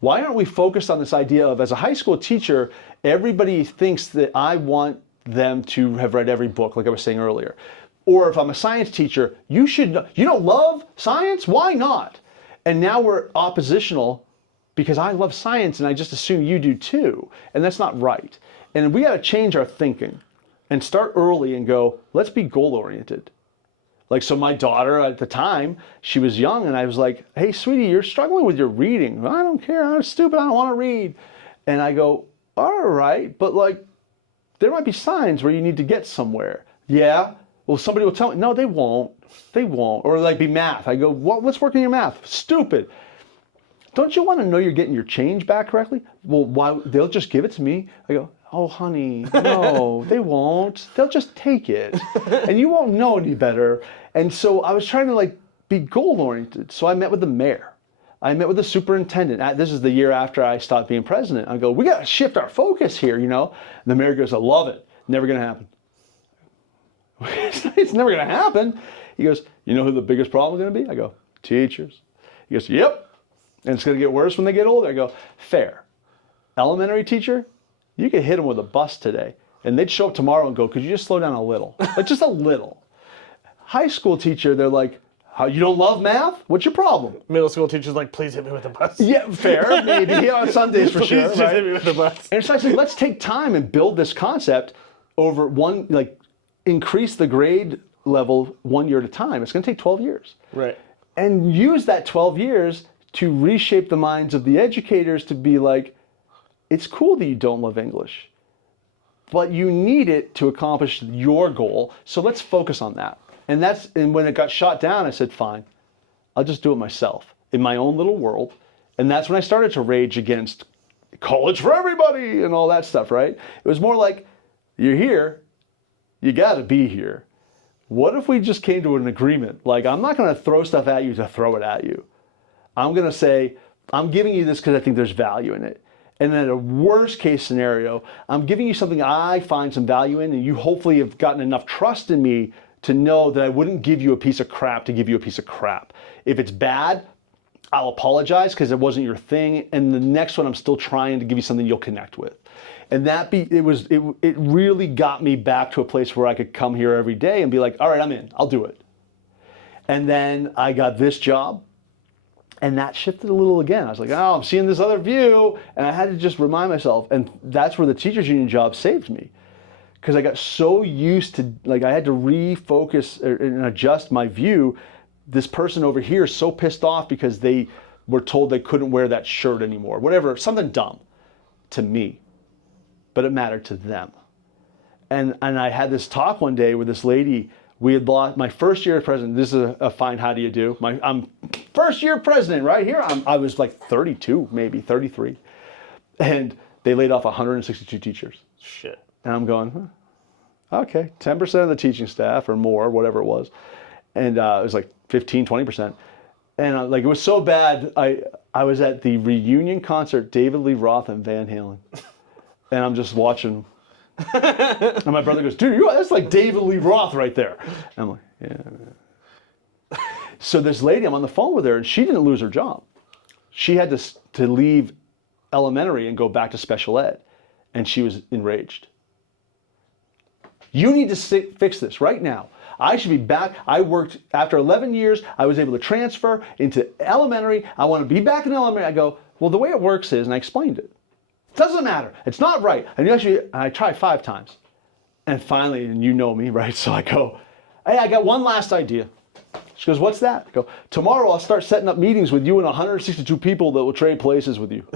Why aren't we focused on this idea of, as a high school teacher, everybody thinks that I want them to have read every book, like I was saying earlier. Or if I'm a science teacher, you don't love science? Why not? And now we're oppositional because I love science and I just assume you do too. And that's not right. And we got to change our thinking and start early and go, let's be goal-oriented. Like, so my daughter at the time, she was young, and I was like, hey, sweetie, you're struggling with your reading. I don't care, I'm stupid, I don't want to read. And I go, all right, but like, there might be signs where you need to get somewhere. Yeah, well, somebody will tell me, no, they won't. Or like be math. I go, what's working in your math? Stupid. Don't you want to know you're getting your change back correctly? Well, why? They'll just give it to me. I go, oh, honey, no, they won't. They'll just take it. And you won't know any better. And so I was trying to like be goal-oriented. So I met with the mayor. I met with the superintendent. This is the year after I stopped being president. I go, we got to shift our focus here, And the mayor goes, I love it. Never going to happen. It's never going to happen. He goes, you know who the biggest problem is going to be? I go, teachers. He goes, yep. And it's going to get worse when they get older. I go, fair. Elementary teacher, you could hit them with a bus today, and they'd show up tomorrow and go, could you just slow down a little? Like, just a little. High school teacher, they're like, how, you don't love math? What's your problem? Middle school teacher's like, please hit me with a bus. Yeah, fair, maybe, on Sundays for sure. Please just hit me with a bus. And so I said, let's take time and build this concept over increase the grade level 1 year at a time. It's going to take 12 years. Right. And use that 12 years to reshape the minds of the educators to be like, it's cool that you don't love English, but you need it to accomplish your goal. So let's focus on that. And when it got shot down, I said, fine, I'll just do it myself in my own little world. And that's when I started to rage against college for everybody and all that stuff, right? It was more like, you're here, you gotta be here. What if we just came to an agreement? Like, I'm not gonna throw stuff at you to throw it at you. I'm gonna say, I'm giving you this because I think there's value in it. And then a worst case scenario, I'm giving you something I find some value in, and you hopefully have gotten enough trust in me to know that I wouldn't give you a piece of crap to give you a piece of crap. If it's bad, I'll apologize because it wasn't your thing, and the next one I'm still trying to give you something you'll connect with. And it really got me back to a place where I could come here every day and be like, all right, I'm in, I'll do it. And then I got this job. And that shifted a little again. I was like, oh, I'm seeing this other view. And I had to just remind myself. And that's where the teachers union job saved me. Because I got so used to, like, I had to refocus and adjust my view. This person over here is so pissed off because they were told they couldn't wear that shirt anymore. Whatever, something dumb. to me, but it mattered to them. And I had this talk one day with this lady. We had lost my first year as president. This is a fine how do you do. I'm first year president right here. I was like 32, maybe 33. And they laid off 162 teachers. Shit. And I'm going, okay, 10% of the teaching staff or more, whatever it was. And it was like 15, 20%. And like it was so bad, I was at the reunion concert, David Lee Roth and Van Halen. And I'm just watching. And my brother goes, dude, that's like David Lee Roth right there. And I'm like, yeah. So this lady, I'm on the phone with her, and she didn't lose her job. She had to leave elementary and go back to special ed. And she was enraged. You need to fix this right now. I should be back. I worked, after 11 years, I was able to transfer into elementary. I want to be back in elementary. I go, well, the way it works is, and I explained it. Doesn't matter. It's not right. And I tried 5 times. And finally, and you know me, right? So I go, hey, I got one last idea. She goes, what's that? I go, tomorrow I'll start setting up meetings with you and 162 people that will trade places with you.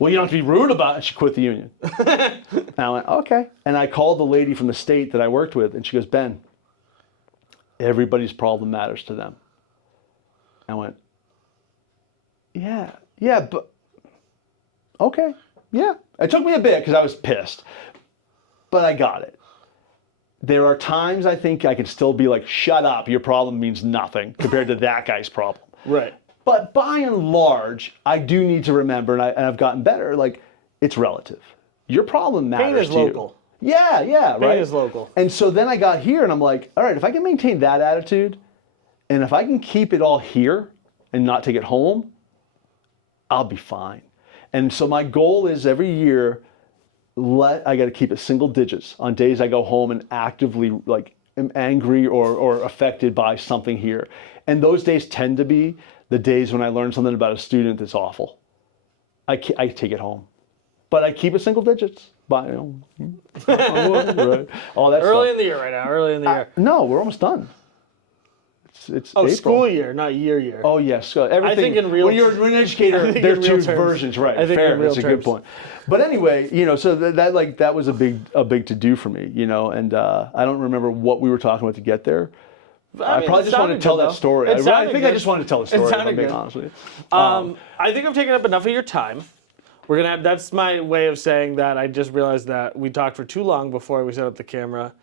Well, you don't have to be rude about it. She quit the union. And I went, okay. And I called the lady from the state that I worked with, and she goes, Ben, everybody's problem matters to them. I went, yeah, but, okay, yeah. It took me a bit because I was pissed, but I got it. There are times I think I can still be like, shut up, your problem means nothing compared to that guy's problem. Right. But by and large, I do need to remember, and I've gotten better, like, it's relative. Your problem matters Pain is to you. local. Yeah, right? Pain is local. And so then I got here, and I'm like, all right, if I can maintain that attitude, and if I can keep it all here and not take it home, I'll be fine. And so my goal is every year, I got to keep it single digits on days I go home and actively, like, am angry or affected by something here. And those days tend to be the days when I learn something about a student that's awful. I take it home. But I keep it single digits. Right. All that Early stuff. in the year right now, early in the year. No, we're almost done. It's Oh, April. school year, not year. Oh, yes. Everything, I think in real when you're an educator, there are in two real terms. versions, right? I think Fair, in real that's a good terms. point. But anyway, so that was a big to do for me, and I don't remember what we were talking about to get there. I probably just wanted to tell that story. I think I just wanted to tell the story, if I'm being honest with you. I think I've taken up enough of your time. We're gonna have. That's my way of saying that. I just realized that we talked for too long before we set up the camera,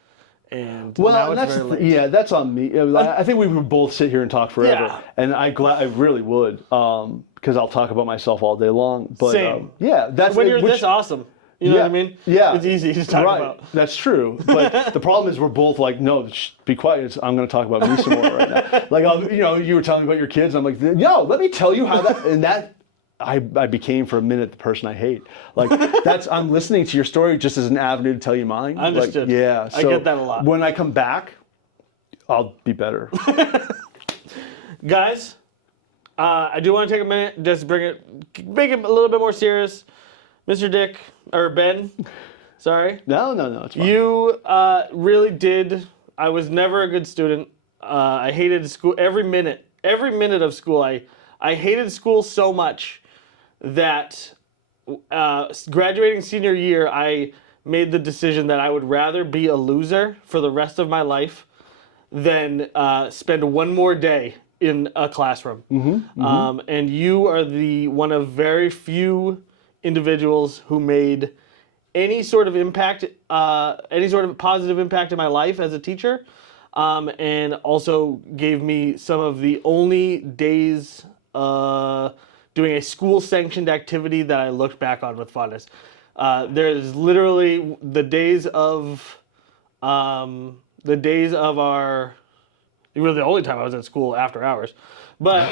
and now it's very late. That's on me. I think we would both sit here and talk forever, Yeah. and I really would, because I'll talk about myself all day long. But Same. that's When you're this awesome. You know what I mean? Yeah. It's easy to talk right. about. That's true. But the problem is we're both like, no, be quiet. I'm going to talk about me some more right now. Like, you were telling me about your kids. I'm like, no, let me tell you how that, and that, I became for a minute the person I hate. Like, I'm listening to your story just as an avenue to tell you mine. Understood. Like, yeah. So I get that a lot. When I come back, I'll be better. Guys, I do want to take a minute, just make it a little bit more serious. Mr. Dick, or Ben, sorry. No, it's fine. You really did. I was never a good student. I hated school every minute of school. I hated school so much that graduating senior year, I made the decision that I would rather be a loser for the rest of my life than spend one more day in a classroom. And you are one of very few individuals who made any sort of impact, any sort of positive impact in my life as a teacher, and also gave me some of the only days doing a school-sanctioned activity that I looked back on with fondness. There's literally the days of our. You were the only time I was at school after hours, but.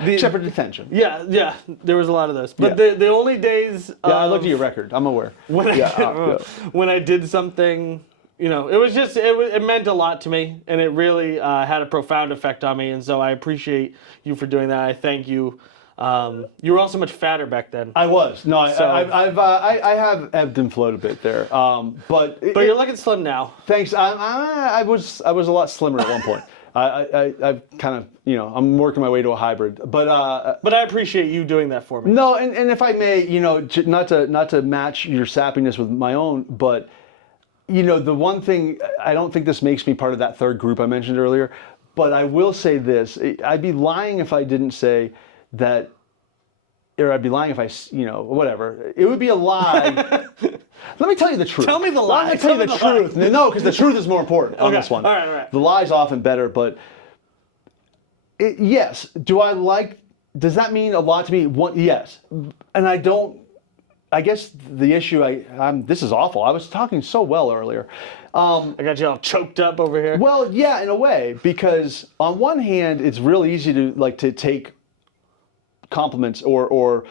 Except for detention. Yeah, there was a lot of this. But the only days... I looked at your record. I'm aware. When I did something, it meant a lot to me, and it really had a profound effect on me, and so I appreciate you for doing that. I thank you. You were also much fatter back then. I was. No, I have ebbed and flowed a bit there. But you're looking slim now. Thanks. I was a lot slimmer at one point. I've kind of, I'm working my way to a hybrid. But I appreciate you doing that for me. no, and if I may, not to match your sappiness with my own, but the one thing, I don't think this makes me part of that third group I mentioned earlier, but I will say this: I'd be lying if I didn't say that, or I'd be lying if I, whatever. It would be a lie. Let me tell you the truth. Tell me the lie. Let me tell you the truth. No, because the truth is more important on this one. All right. The lie's often better, but yes. Does that mean a lot to me? Yes. And I guess the issue, this is awful. I was talking so well earlier. I got you all choked up over here. Well, yeah, in a way, because on one hand, it's real easy to take compliments or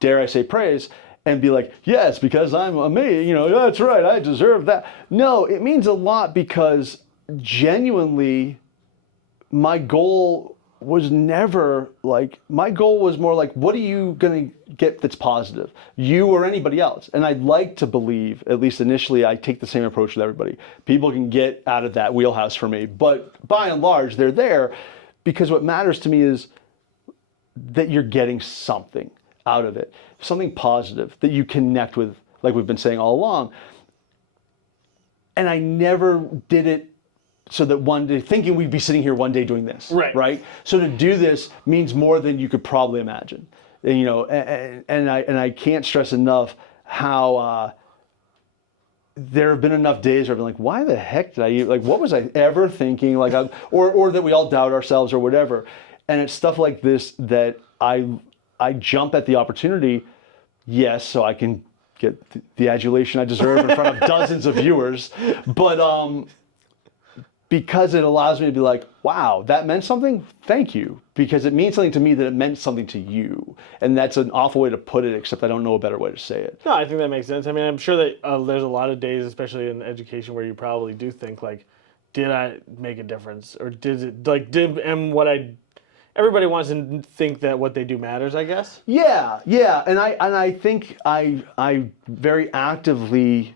dare I say praise and be like, yes, because I'm amazing, that's right, I deserve that. No, it means a lot because genuinely my goal was never my goal was more like, what are you going to get that's positive? You or anybody else. And I'd like to believe, at least initially, I take the same approach with everybody. People can get out of that wheelhouse for me. But by and large, they're there because what matters to me is that you're getting something out of it, something positive that you connect with, like we've been saying all along. And I never did it so that one day, thinking we'd be sitting here one day doing this, right? So to do this means more than you could probably imagine, and I can't stress enough how there have been enough days where I've been like, why the heck did I, what was I ever thinking, or that we all doubt ourselves or whatever. And it's stuff like this that I jump at the opportunity, yes, so I can get the adulation I deserve in front of dozens of viewers, but because it allows me to be like, wow, that meant something? Thank you. Because it means something to me that it meant something to you. And that's an awful way to put it, except I don't know a better way to say it. No, I think that makes sense. I mean, I'm sure that there's a lot of days, especially in education, where you probably do think did I make a difference? Or everybody wants to think that what they do matters, I guess. Yeah. And I think I very actively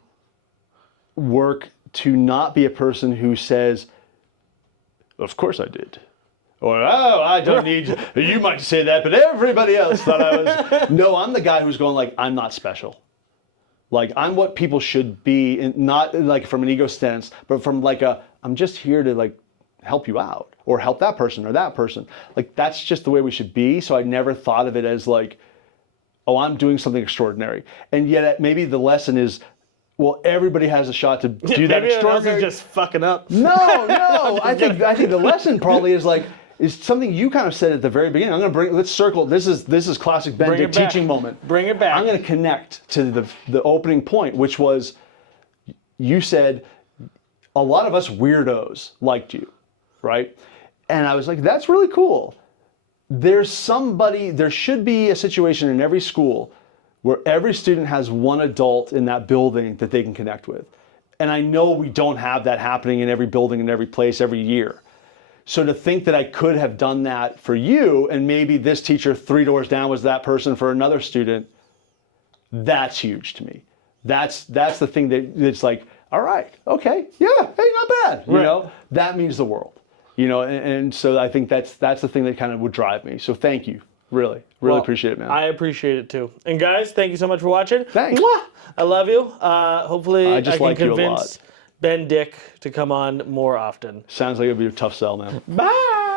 work to not be a person who says, of course I did. Or, oh, I don't need you. You might say that, but everybody else thought I was. No, I'm the guy who's going I'm not special. I'm what people should be, and not from an ego stance, but from I'm just here to help you out or help that person or that person. That's just the way we should be. So I never thought of it as oh, I'm doing something extraordinary. And yet maybe the lesson is, well, everybody has a shot to do that extraordinary. Maybe just fucking up. No. I think the lesson probably is something you kind of said at the very beginning. I'm going to let's circle. This is classic Ben Dick teaching moment. Bring it back. I'm going to connect to the opening point, which was, you said a lot of us weirdos liked you, right? And I was like, that's really cool. There should be a situation in every school where every student has one adult in that building that they can connect with. And I know we don't have that happening in every building, in every place, every year. So to think that I could have done that for you, and maybe this teacher 3 doors down was that person for another student, that's huge to me. That's the thing that's all right, okay, yeah, hey, not bad. Right. That means the world. And so I think that's the thing that kind of would drive me. So thank you. Really appreciate it, man. I appreciate it too. And guys, thank you so much for watching. Thanks. Mwah! I love you. Hopefully I can convince Ben Dick to come on more often. Sounds like it'd be a tough sell, man. Bye.